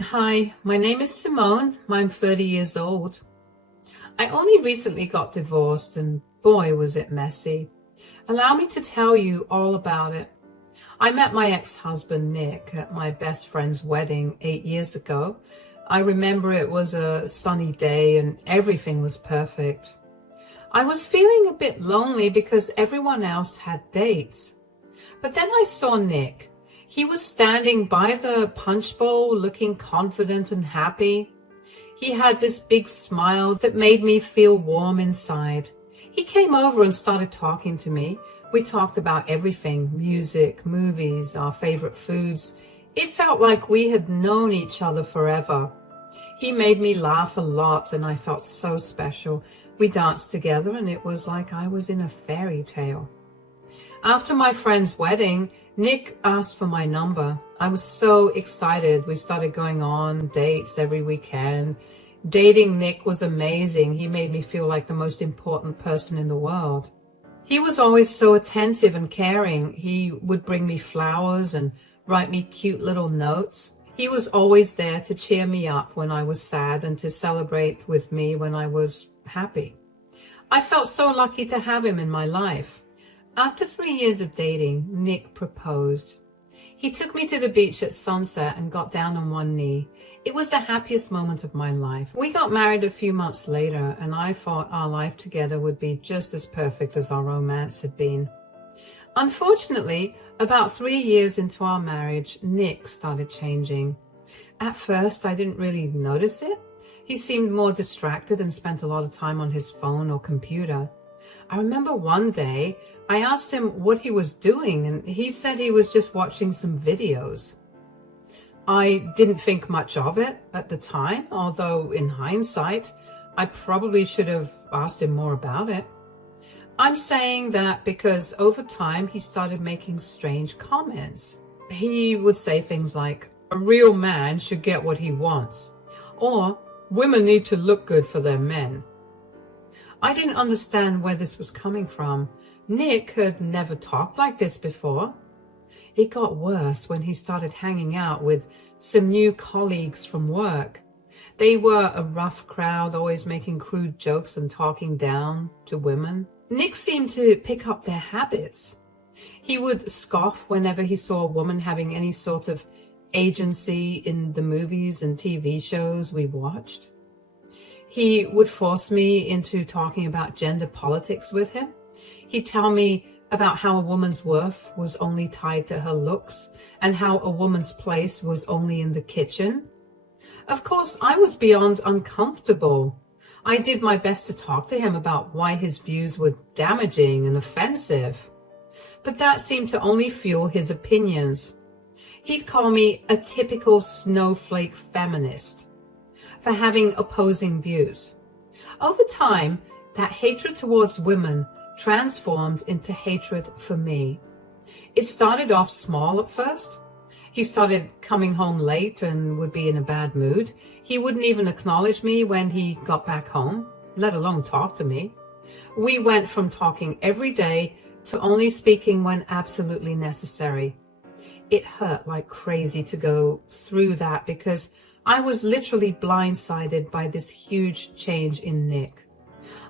Hi, my name is Simone. I'm 30 years old. I only recently got divorced and boy was it messy. Allow me to tell you all about it. I met my ex-husband Nick at my best friend's wedding 8 years ago. I remember it was a sunny day and everything was perfect. I was feeling a bit lonely because everyone else had dates. But then I saw Nick. He was standing by the punch bowl looking confident and happy. He had this big smile that made me feel warm inside. He came over and started talking to me. We talked about everything, music, movies, our favorite foods. It felt like we had known each other forever. He made me laugh a lot and I felt so special. We danced together and it was like I was in a fairy tale. After my friend's wedding, Nick asked for my number. I was so excited. We started going on dates every weekend. Dating Nick was amazing. He made me feel like the most important person in the world. He was always so attentive and caring. He would bring me flowers and write me cute little notes. He was always there to cheer me up when I was sad and to celebrate with me when I was happy. I felt so lucky to have him in my life. After 3 years of dating, Nick proposed. He took me to the beach at sunset and got down on one knee. It was the happiest moment of my life. We got married a few months later, and I thought our life together would be just as perfect as our romance had been. Unfortunately, about 3 years into our marriage, Nick started changing. At first, I didn't really notice it. He seemed more distracted and spent a lot of time on his phone or computer. I remember one day I asked him what he was doing and he said he was just watching some videos. I didn't think much of it at the time, although in hindsight, I probably should have asked him more about it. I'm saying that because over time he started making strange comments. He would say things like, "A real man should get what he wants," or "Women need to look good for their men." I didn't understand where this was coming from. Nick had never talked like this before. It got worse when he started hanging out with some new colleagues from work. They were a rough crowd, always making crude jokes and talking down to women. Nick seemed to pick up their habits. He would scoff whenever he saw a woman having any sort of agency in the movies and TV shows we watched. He would force me into talking about gender politics with him. He'd tell me about how a woman's worth was only tied to her looks and how a woman's place was only in the kitchen. Of course, I was beyond uncomfortable. I did my best to talk to him about why his views were damaging and offensive, but that seemed to only fuel his opinions. He'd call me a typical snowflake feminist for having opposing views. Over time, that hatred towards women transformed into hatred for me. It started off small at first. He started coming home late and would be in a bad mood. He wouldn't even acknowledge me when he got back home, let alone talk to me. We went from talking every day to only speaking when absolutely necessary. It hurt like crazy to go through that because I was literally blindsided by this huge change in Nick.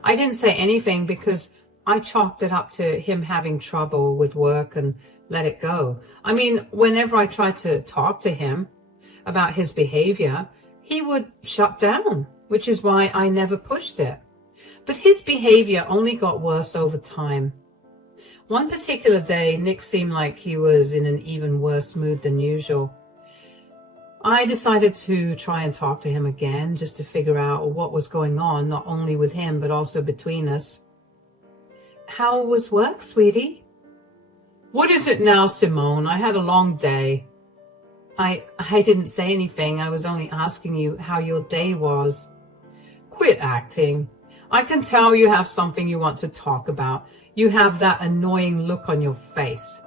I didn't say anything because I chalked it up to him having trouble with work and let it go. I mean, whenever I tried to talk to him about his behavior, he would shut down, which is why I never pushed it. But his behavior only got worse over time. One particular day, Nick seemed like he was in an even worse mood than usual. I decided to try and talk to him again just to figure out what was going on, not only with him, but also between us. "How was work, sweetie?" "What is it now, Simone? I had a long day." I didn't say anything. I was only asking you how your day was. "Quit acting. I can tell you have something you want to talk about. You have that annoying look on your face."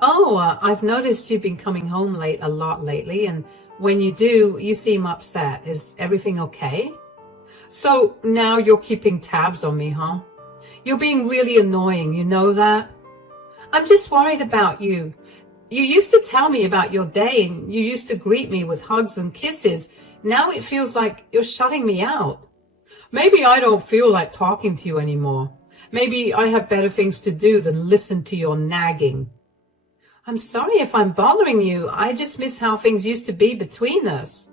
"Oh, I've noticed you've been coming home late a lot lately, and when you do, you seem upset. Is everything okay?" "So now you're keeping tabs on me, huh? You're being really annoying, you know that?" "I'm just worried about you. You used to tell me about your day and you used to greet me with hugs and kisses. Now it feels like you're shutting me out. Maybe I don't feel like talking to you anymore. Maybe I have better things to do than listen to your nagging. I'm sorry if I'm bothering you. I just miss how things used to be between us.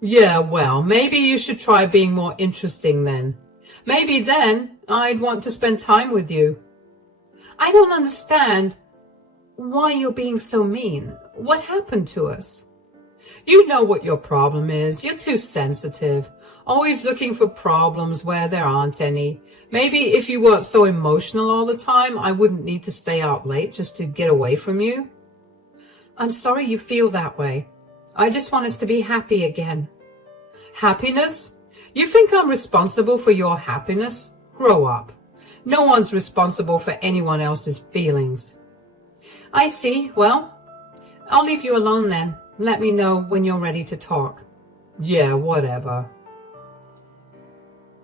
Yeah, well, maybe you should try being more interesting then. Maybe then I'd want to spend time with you. I don't understand why you're being so mean. What happened to us? You know what your problem is. You're too sensitive, always looking for problems where there aren't any. Maybe if you weren't so emotional all the time, I wouldn't need to stay out late just to get away from you. I'm sorry you feel that way. I just want us to be happy again. Happiness? You think I'm responsible for your happiness? Grow up. No one's responsible for anyone else's feelings. I see. Well, I'll leave you alone then. Let me know when you're ready to talk. Yeah, whatever.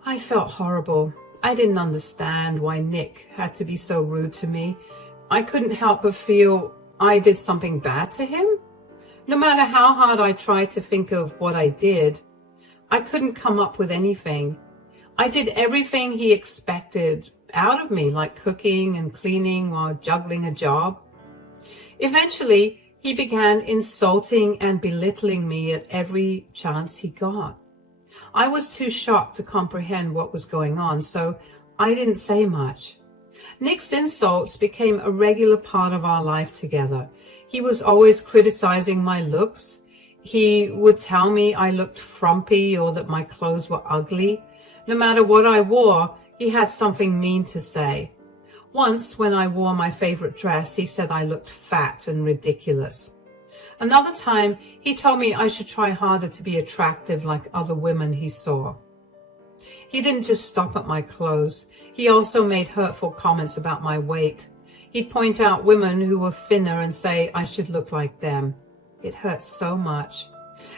I felt horrible. I didn't understand why Nick had to be so rude to me. I couldn't help but feel I did something bad to him. No matter how hard I tried to think of what I did, I couldn't come up with anything. I did everything he expected out of me, like cooking and cleaning while juggling a job. Eventually, he began insulting and belittling me at every chance he got. I was too shocked to comprehend what was going on, so I didn't say much. Nick's insults became a regular part of our life together. He was always criticizing my looks. He would tell me I looked frumpy or that my clothes were ugly. No matter what I wore, he had something mean to say. Once, when I wore my favorite dress, he said I looked fat and ridiculous. Another time, he told me I should try harder to be attractive like other women he saw. He didn't just stop at my clothes. He also made hurtful comments about my weight. He'd point out women who were thinner and say I should look like them. It hurt so much.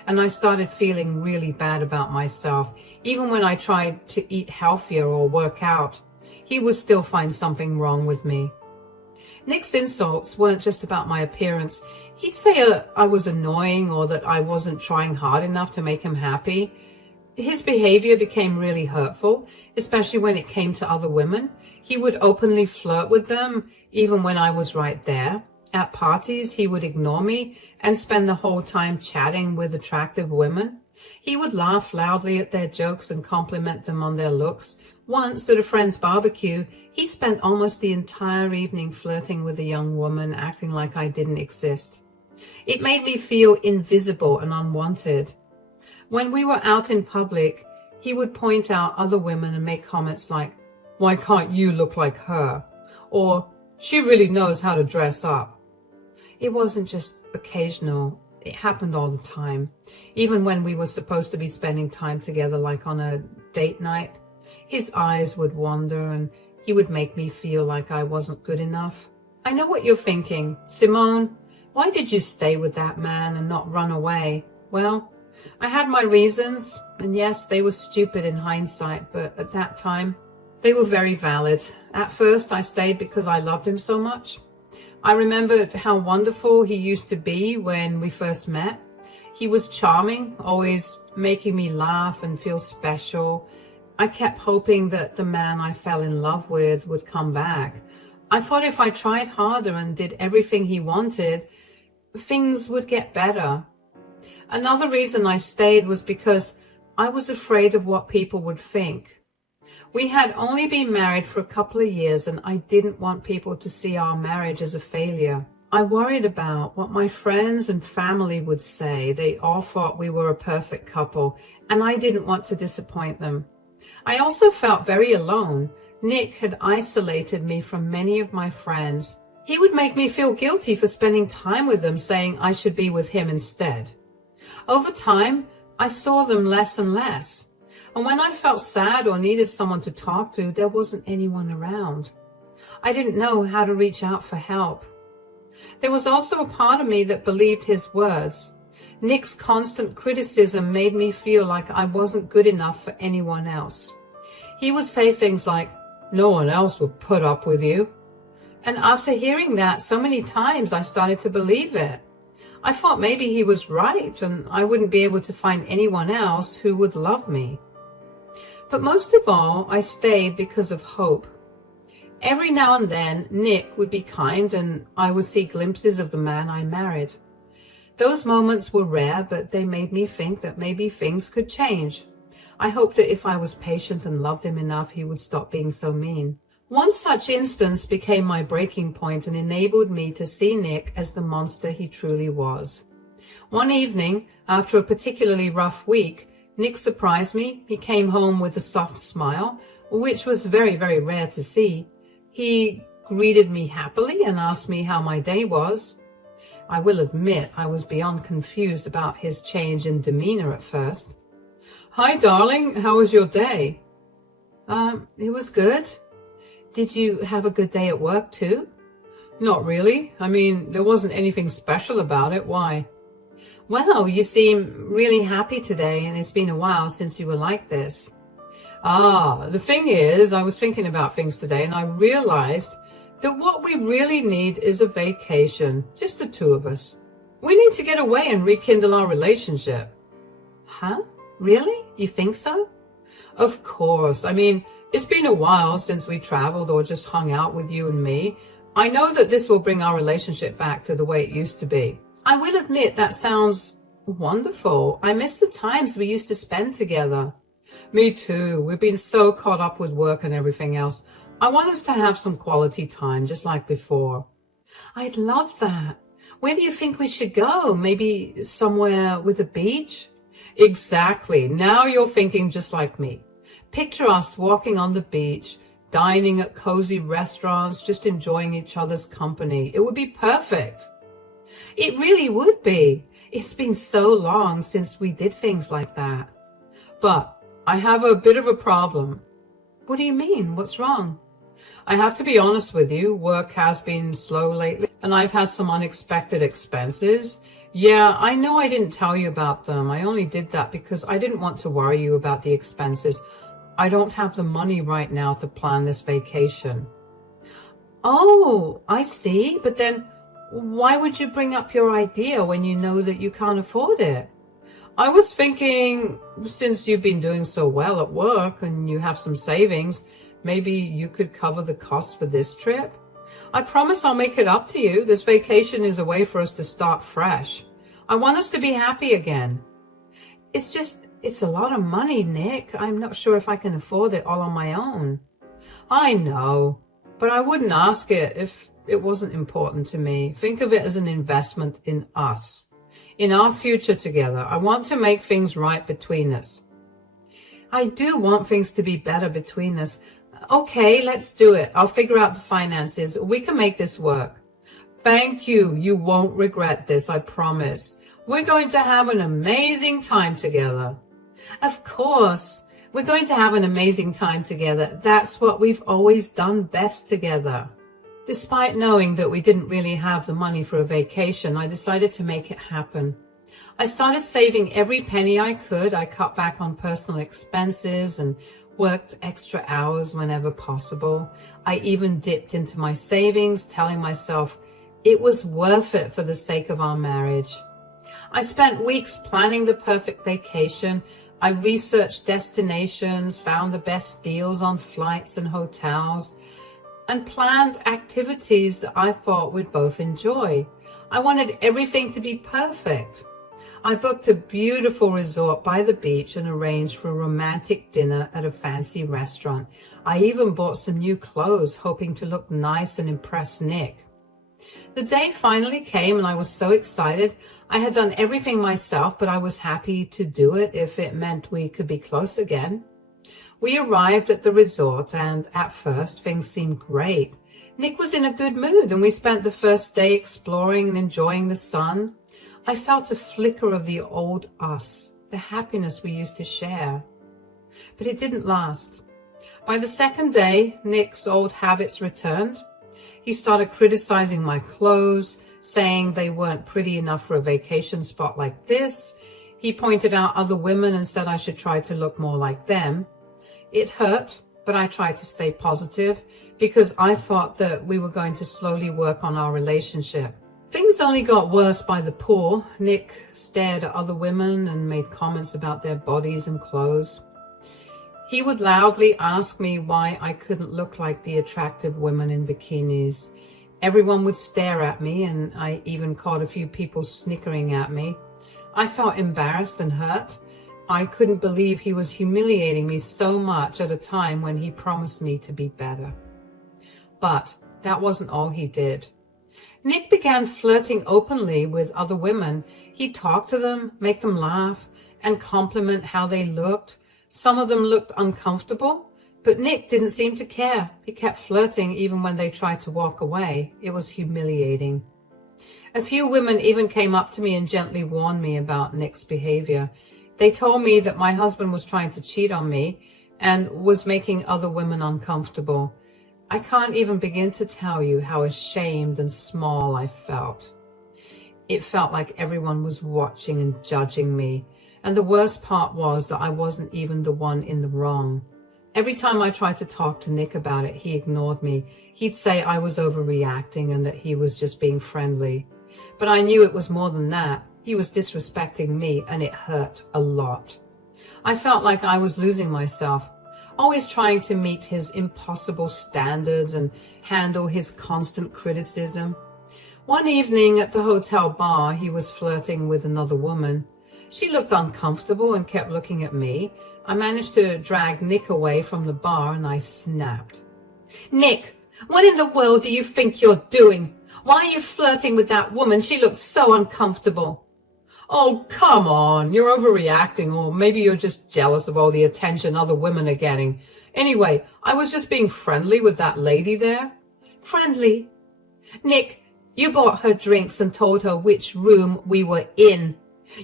And I started feeling really bad about myself. Even when I tried to eat healthier or work out, he would still find something wrong with me. Nick's insults weren't just about my appearance. He'd say I was annoying or that I wasn't trying hard enough to make him happy. His behavior became really hurtful, especially when it came to other women. He would openly flirt with them, even when I was right there. At parties, he would ignore me and spend the whole time chatting with attractive women. He would laugh loudly at their jokes and compliment them on their looks. Once, at a friend's barbecue, he spent almost the entire evening flirting with a young woman, acting like I didn't exist. It made me feel invisible and unwanted. When we were out in public, he would point out other women and make comments like, "Why can't you look like her?" Or, "She really knows how to dress up." It wasn't just occasional. It happened all the time. Even when we were supposed to be spending time together, like on a date night, his eyes would wander and he would make me feel like I wasn't good enough. I know what you're thinking. Simone, why did you stay with that man and not run away? Well, I had my reasons, and yes, they were stupid in hindsight, but at that time, they were very valid. At first, I stayed because I loved him so much. I remembered how wonderful he used to be when we first met. He was charming, always making me laugh and feel special. I kept hoping that the man I fell in love with would come back. I thought if I tried harder and did everything he wanted, things would get better. Another reason I stayed was because I was afraid of what people would think. We had only been married for a couple of years, and I didn't want people to see our marriage as a failure. I worried about what my friends and family would say. They all thought we were a perfect couple, and I didn't want to disappoint them. I also felt very alone. Nick had isolated me from many of my friends. He would make me feel guilty for spending time with them, saying I should be with him instead. Over time, I saw them less and less. And when I felt sad or needed someone to talk to, there wasn't anyone around. I didn't know how to reach out for help. There was also a part of me that believed his words. Nick's constant criticism made me feel like I wasn't good enough for anyone else. He would say things like, "No one else would put up with you." And after hearing that so many times, I started to believe it. I thought maybe he was right and I wouldn't be able to find anyone else who would love me. But most of all, I stayed because of hope. Every now and then, Nick would be kind and I would see glimpses of the man I married. Those moments were rare, but they made me think that maybe things could change. I hoped that if I was patient and loved him enough, he would stop being so mean. One such instance became my breaking point and enabled me to see Nick as the monster he truly was. One evening, after a particularly rough week, Nick surprised me. He came home with a soft smile, which was very, very rare to see. He greeted me happily and asked me how my day was. I will admit I was beyond confused about his change in demeanor at first. "Hi, darling. How was your day?" It was good. Did you have a good day at work too?" "Not really. I mean, there wasn't anything special about it. Why?" "Well, you seem really happy today, and it's been a while since you were like this." The thing is, I was thinking about things today, and I realized that what we really need is a vacation, just the two of us. We need to get away and rekindle our relationship." "Huh? Really? You think so?" "Of course. I mean, it's been a while since we traveled or just hung out with you and me. I know that this will bring our relationship back to the way it used to be." I will admit that sounds wonderful. I miss the times we used to spend together. "Me too. We've been so caught up with work and everything else. I want us to have some quality time, just like before." "I'd love that. Where do you think we should go? Maybe somewhere with a beach?" "Exactly. Now you're thinking just like me. Picture us walking on the beach, dining at cozy restaurants, just enjoying each other's company. It would be perfect." "It really would be. It's been so long since we did things like that." "But I have a bit of a problem." "What do you mean? What's wrong?" "I have to be honest with you. Work has been slow lately, and I've had some unexpected expenses. Yeah, I know I didn't tell you about them. I only did that because I didn't want to worry you about the expenses. I don't have the money right now to plan this vacation." "Oh, I see. But then why would you bring up your idea when you know that you can't afford it?" "I was thinking, since you've been doing so well at work and you have some savings, maybe you could cover the cost for this trip. I promise I'll make it up to you. This vacation is a way for us to start fresh. I want us to be happy again." It's a lot of money, Nick. I'm not sure if I can afford it all on my own." "I know, but I wouldn't ask it if it wasn't important to me. Think of it as an investment in us, in our future together. I want to make things right between us." "I do want things to be better between us." "Okay, let's do it. I'll figure out the finances. We can make this work." "Thank you. You won't regret this, I promise. We're going to have an amazing time together." "Of course. We're going to have an amazing time together. That's what we've always done best together." Despite knowing that we didn't really have the money for a vacation, I decided to make it happen. I started saving every penny I could. I cut back on personal expenses and worked extra hours whenever possible. I even dipped into my savings, telling myself it was worth it for the sake of our marriage. I spent weeks planning the perfect vacation. I researched destinations, found the best deals on flights and hotels, and planned activities that I thought we'd both enjoy. I wanted everything to be perfect. I booked a beautiful resort by the beach and arranged for a romantic dinner at a fancy restaurant. I even bought some new clothes, hoping to look nice and impress Nick. The day finally came and I was so excited. I had done everything myself, but I was happy to do it if it meant we could be close again. We arrived at the resort and at first things seemed great. Nick was in a good mood and we spent the first day exploring and enjoying the sun. I felt a flicker of the old us, the happiness we used to share. But it didn't last. By the second day, Nick's old habits returned. He started criticizing my clothes, saying they weren't pretty enough for a vacation spot like this. He pointed out other women and said I should try to look more like them. It hurt, but I tried to stay positive because I thought that we were going to slowly work on our relationship. Things only got worse by the pool. Nick stared at other women and made comments about their bodies and clothes. He would loudly ask me why I couldn't look like the attractive women in bikinis. Everyone would stare at me, and I even caught a few people snickering at me. I felt embarrassed and hurt. I couldn't believe he was humiliating me so much at a time when he promised me to be better. But that wasn't all he did. Nick began flirting openly with other women. He'd talk to them, make them laugh, and compliment how they looked. Some of them looked uncomfortable, but Nick didn't seem to care. He kept flirting even when they tried to walk away. It was humiliating. A few women even came up to me and gently warned me about Nick's behavior. They told me that my husband was trying to cheat on me and was making other women uncomfortable. I can't even begin to tell you how ashamed and small I felt. It felt like everyone was watching and judging me. And the worst part was that I wasn't even the one in the wrong. Every time I tried to talk to Nick about it, he ignored me. He'd say I was overreacting and that he was just being friendly. But I knew it was more than that. He was disrespecting me, and it hurt a lot. I felt like I was losing myself, always trying to meet his impossible standards and handle his constant criticism. One evening at the hotel bar, he was flirting with another woman. She looked uncomfortable and kept looking at me. I managed to drag Nick away from the bar, and I snapped. "Nick, what in the world do you think you're doing? Why are you flirting with that woman? She looks so uncomfortable." "Oh, come on, you're overreacting, or maybe you're just jealous of all the attention other women are getting. Anyway, I was just being friendly with that lady there." "Friendly? Nick, you bought her drinks and told her which room we were in.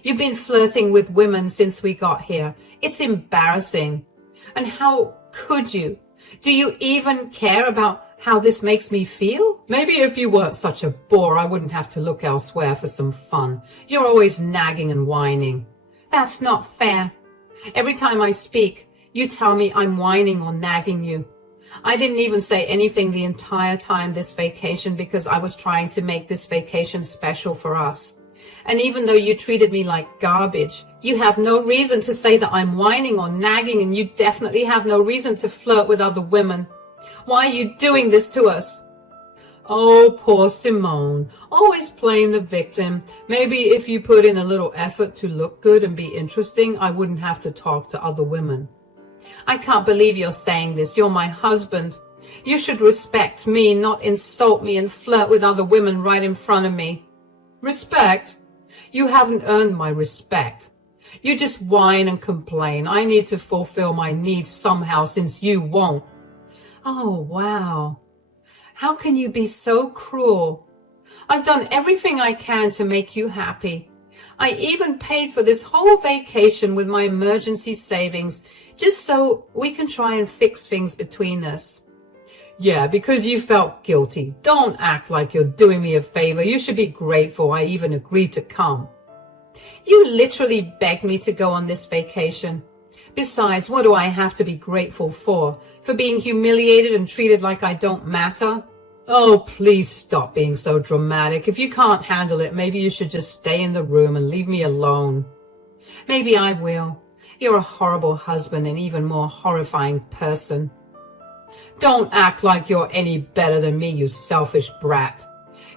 You've been flirting with women since we got here. It's embarrassing. And how could you? Do you even care about how this makes me feel? Maybe if you weren't such a bore, I wouldn't have to look elsewhere for some fun. You're always nagging and whining." "That's not fair. Every time I speak, you tell me I'm whining or nagging you. I didn't even say anything the entire time this vacation because I was trying to make this vacation special for us. And even though you treated me like garbage, you have no reason to say that I'm whining or nagging, and you definitely have no reason to flirt with other women. Why are you doing this to us?" Oh, poor Simone, always playing the victim. Maybe if you put in a little effort to look good and be interesting, I wouldn't have to talk to other women. "I can't believe you're saying this. You're my husband. You should respect me, not insult me and flirt with other women right in front of me." "Respect? You haven't earned my respect. You just whine and complain. I need to fulfill my needs somehow since you won't." Oh, wow. How can you be so cruel? I've done everything I can to make you happy. I even paid for this whole vacation with my emergency savings just so we can try and fix things between us. "Yeah, because you felt guilty. Don't act like you're doing me a favor. You should be grateful I even agreed to come." "You literally begged me to go on this vacation. Besides, what do I have to be grateful for? For being humiliated and treated like I don't matter?" "Oh, please stop being so dramatic. If you can't handle it, maybe you should just stay in the room and leave me alone." "Maybe I will. You're a horrible husband and even more horrifying person." "Don't act like you're any better than me, you selfish brat.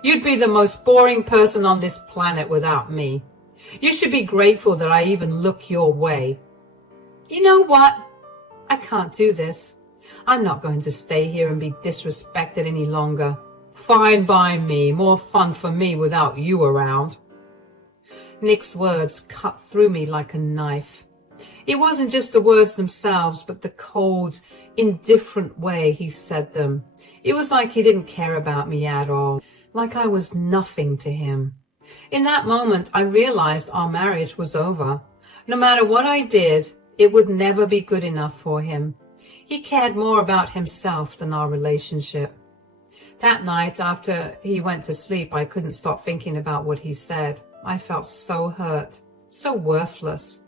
You'd be the most boring person on this planet without me. You should be grateful that I even look your way." "You know what? I can't do this. I'm not going to stay here and be disrespected any longer." "Fine by me. More fun for me without you around." Nick's words cut through me like a knife. It wasn't just the words themselves, but the cold, indifferent way he said them. It was like he didn't care about me at all, like I was nothing to him. In that moment, I realized our marriage was over. No matter what I did, it would never be good enough for him. He cared more about himself than our relationship. That night, after he went to sleep, I couldn't stop thinking about what he said. I felt so hurt, so worthless.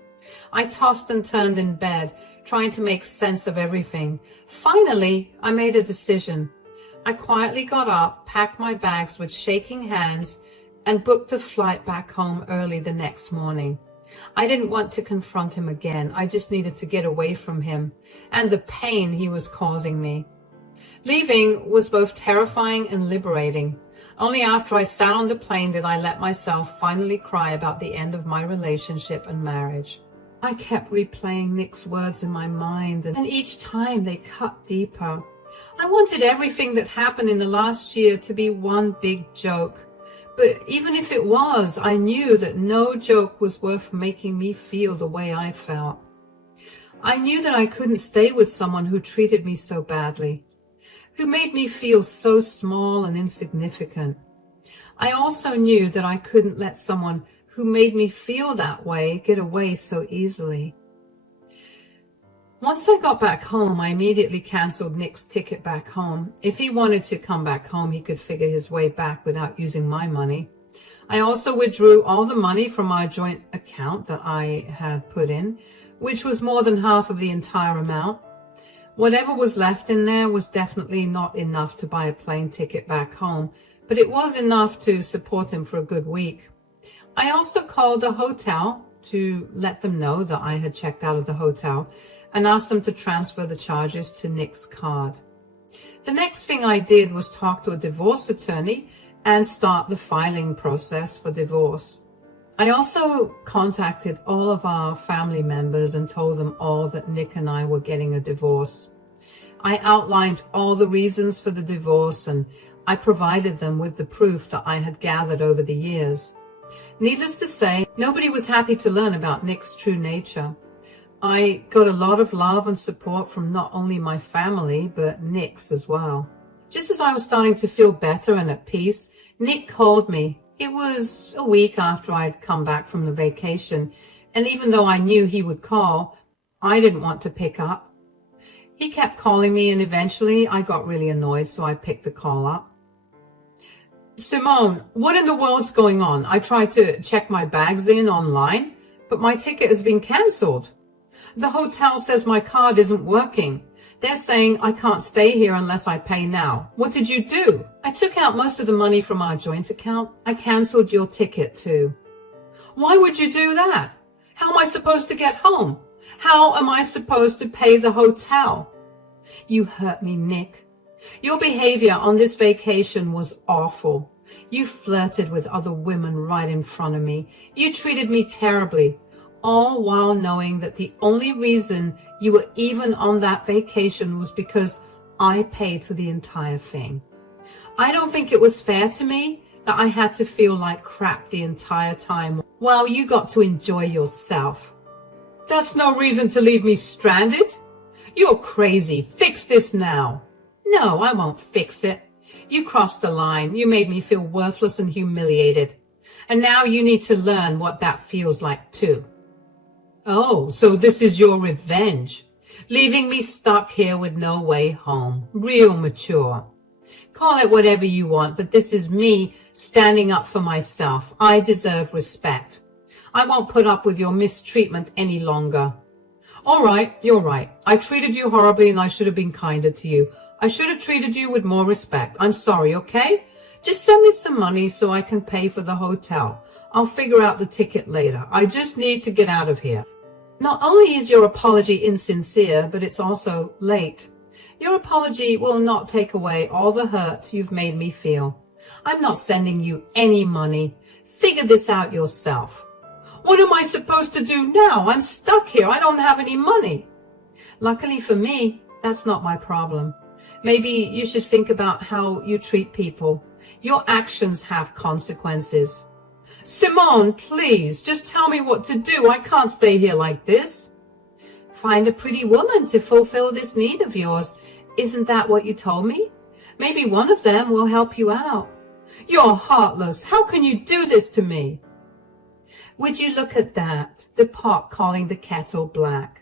I tossed and turned in bed, trying to make sense of everything. Finally, I made a decision. I quietly got up, packed my bags with shaking hands, and booked a flight back home early the next morning. I didn't want to confront him again. I just needed to get away from him and the pain he was causing me. Leaving was both terrifying and liberating. Only after I sat on the plane did I let myself finally cry about the end of my relationship and marriage. I kept replaying Nick's words in my mind, and each time they cut deeper. I wanted everything that happened in the last year to be one big joke. But even if it was, I knew that no joke was worth making me feel the way I felt. I knew that I couldn't stay with someone who treated me so badly, who made me feel so small and insignificant. I also knew that I couldn't let someone who made me feel that way get away so easily. Once I got back home, I immediately canceled Nick's ticket back home. If he wanted to come back home, he could figure his way back without using my money. I also withdrew all the money from our joint account that I had put in, which was more than half of the entire amount. Whatever was left in there was definitely not enough to buy a plane ticket back home, but it was enough to support him for a good week. I also called the hotel to let them know that I had checked out of the hotel and asked them to transfer the charges to Nick's card. The next thing I did was talk to a divorce attorney and start the filing process for divorce. I also contacted all of our family members and told them all that Nick and I were getting a divorce. I outlined all the reasons for the divorce, and I provided them with the proof that I had gathered over the years. Needless to say, nobody was happy to learn about Nick's true nature. I got a lot of love and support from not only my family, but Nick's as well. Just as I was starting to feel better and at peace, Nick called me. It was a week after I'd come back from the vacation, and even though I knew he would call, I didn't want to pick up. He kept calling me, and eventually I got really annoyed, so I picked the call up. Simone, what in the world's going on? I tried to check my bags in online, but my ticket has been cancelled. The hotel says my card isn't working. They're saying I can't stay here unless I pay now. What did you do? I took out most of the money from our joint account. I cancelled your ticket too. Why would you do that? How am I supposed to get home? How am I supposed to pay the hotel? You hurt me, Nick. Your behavior on this vacation was awful. You flirted with other women right in front of me. You treated me terribly, all while knowing that the only reason you were even on that vacation was because I paid for the entire thing. I don't think it was fair to me that I had to feel like crap the entire time while you got to enjoy yourself. That's no reason to leave me stranded. You're crazy. Fix this now. No, I won't fix it. You crossed the line. You made me feel worthless and humiliated. And now you need to learn what that feels like too. Oh, so this is your revenge. Leaving me stuck here with no way home. Real mature. Call it whatever you want, but this is me standing up for myself. I deserve respect. I won't put up with your mistreatment any longer. All right, you're right. I treated you horribly and I should have been kinder to you. I should have treated you with more respect. I'm sorry, okay? Just send me some money so I can pay for the hotel. I'll figure out the ticket later. I just need to get out of here. Not only is your apology insincere, but it's also late. Your apology will not take away all the hurt you've made me feel. I'm not sending you any money. Figure this out yourself. What am I supposed to do now? I'm stuck here. I don't have any money. Luckily for me, that's not my problem. Maybe you should think about how you treat people. Your actions have consequences. Simone, please, just tell me what to do. I can't stay here like this. Find a pretty woman to fulfill this need of yours. Isn't that what you told me? Maybe one of them will help you out. You're heartless. How can you do this to me? Would you look at that? The pot calling the kettle black.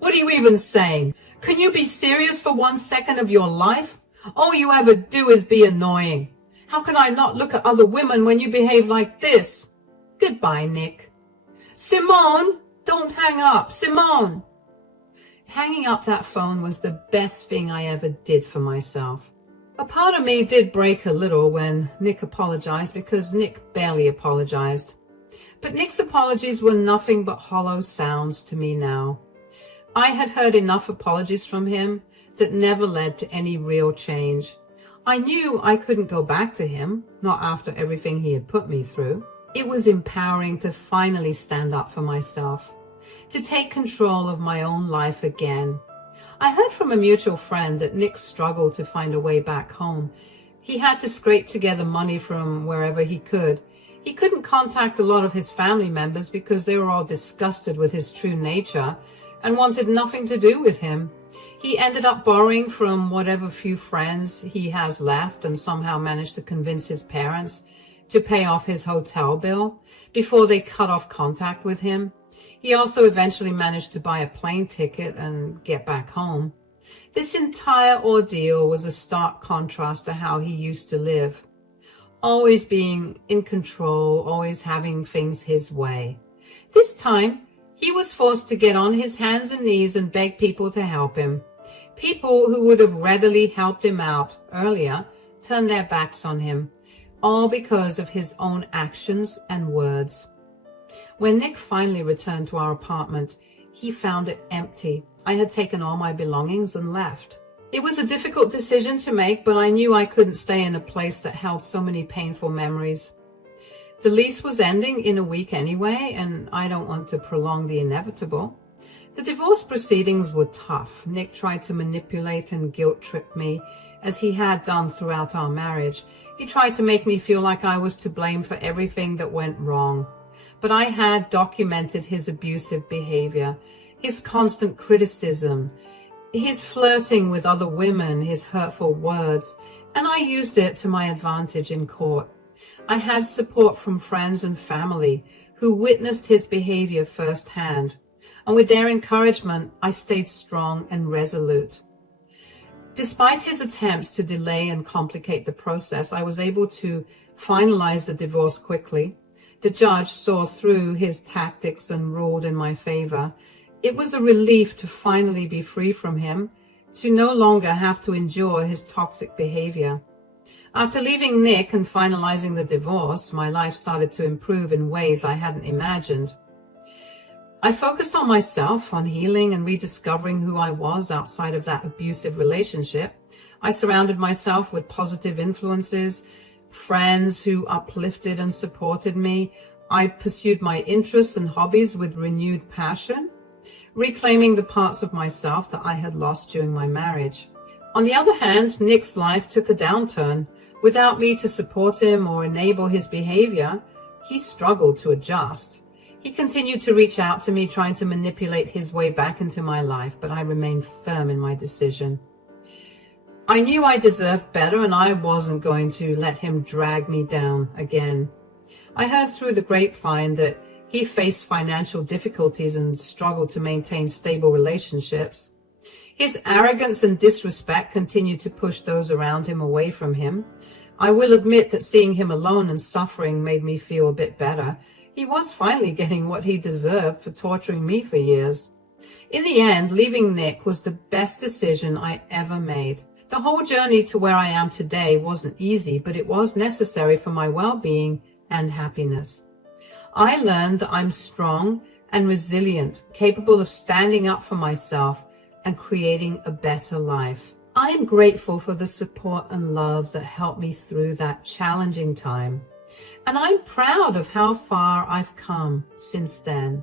What are you even saying? Can you be serious for 1 second of your life? All you ever do is be annoying. How can I not look at other women when you behave like this? Goodbye, Nick. Simone, Don't hang up, Simone! Hanging up that phone was the best thing I ever did for myself. A part of me did break a little when Nick apologized, because Nick barely apologized. But Nick's apologies were nothing but hollow sounds to me now. I had heard enough apologies from him that never led to any real change. I knew I couldn't go back to him, not after everything he had put me through. It was empowering to finally stand up for myself, to take control of my own life again. I heard from a mutual friend that Nick struggled to find a way back home. He had to scrape together money from wherever he could. He couldn't contact a lot of his family members because they were all disgusted with his true nature and wanted nothing to do with him. He ended up borrowing from whatever few friends he has left and somehow managed to convince his parents to pay off his hotel bill before they cut off contact with him. He also eventually managed to buy a plane ticket and get back home. This entire ordeal was a stark contrast to how he used to live. Always being in control, always having things his way. This time, he was forced to get on his hands and knees and beg people to help him. People who would have readily helped him out earlier turned their backs on him, all because of his own actions and words. When Nick finally returned to our apartment, he found it empty. I had taken all my belongings and left. It was a difficult decision to make, but I knew I couldn't stay in a place that held so many painful memories. The lease was ending in a week anyway, and I don't want to prolong the inevitable. The divorce proceedings were tough. Nick tried to manipulate and guilt-trip me, as he had done throughout our marriage. He tried to make me feel like I was to blame for everything that went wrong. But I had documented his abusive behavior, his constant criticism, his flirting with other women, his hurtful words, and I used it to my advantage in court. I had support from friends and family who witnessed his behavior firsthand, and with their encouragement, I stayed strong and resolute. Despite his attempts to delay and complicate the process, I was able to finalize the divorce quickly. The judge saw through his tactics and ruled in my favor. It was a relief to finally be free from him, to no longer have to endure his toxic behavior. After leaving Nick and finalizing the divorce, my life started to improve in ways I hadn't imagined. I focused on myself, on healing and rediscovering who I was outside of that abusive relationship. I surrounded myself with positive influences, friends who uplifted and supported me. I pursued my interests and hobbies with renewed passion, reclaiming the parts of myself that I had lost during my marriage. On the other hand, Nick's life took a downturn. Without me to support him or enable his behavior, he struggled to adjust. He continued to reach out to me, trying to manipulate his way back into my life, but I remained firm in my decision. I knew I deserved better, and I wasn't going to let him drag me down again. I heard through the grapevine that he faced financial difficulties and struggled to maintain stable relationships. His arrogance and disrespect continued to push those around him away from him. I will admit that seeing him alone and suffering made me feel a bit better. He was finally getting what he deserved for torturing me for years. In the end, leaving Nick was the best decision I ever made. The whole journey to where I am today wasn't easy, but it was necessary for my well-being and happiness. I learned that I'm strong and resilient, capable of standing up for myself and creating a better life. I am grateful for the support and love that helped me through that challenging time, and I'm proud of how far I've come since then.